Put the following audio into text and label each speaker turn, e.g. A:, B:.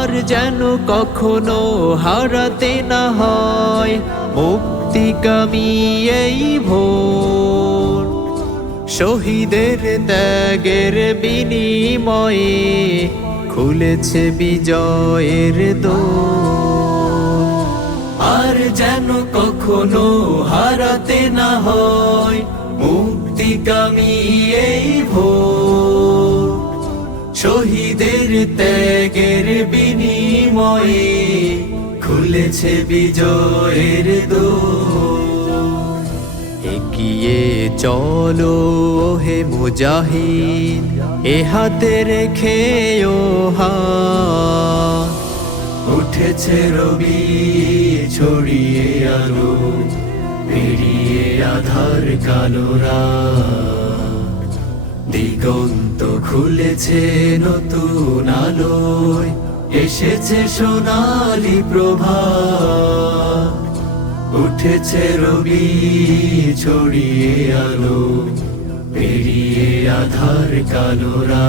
A: আর যেন কখনো হারাতে না হয় মুক্তিকামী এই ভোর শহীদের ত্যাগের বিনিময়ে খুলেছে বিজয়ের দোর আর যেন কখনো হারাতে না হয় মুক্তিকামী শহীদের ত্যাগের বিনিময়ে খুলেছে বিজয়ের এগিয়ে চলো হে মুজাহিদ, এ হাতে। রেখে উঠেছে রবি ছড়িয়ে আলো, পেরিয়ে আধার কালোরা দিগন্ত খুলেছে নতুন আলোয় এসেছে সোনালি প্রভা উঠেছে রবি ছড়িয়ে আলো পেরিয়ে আধার কালোরা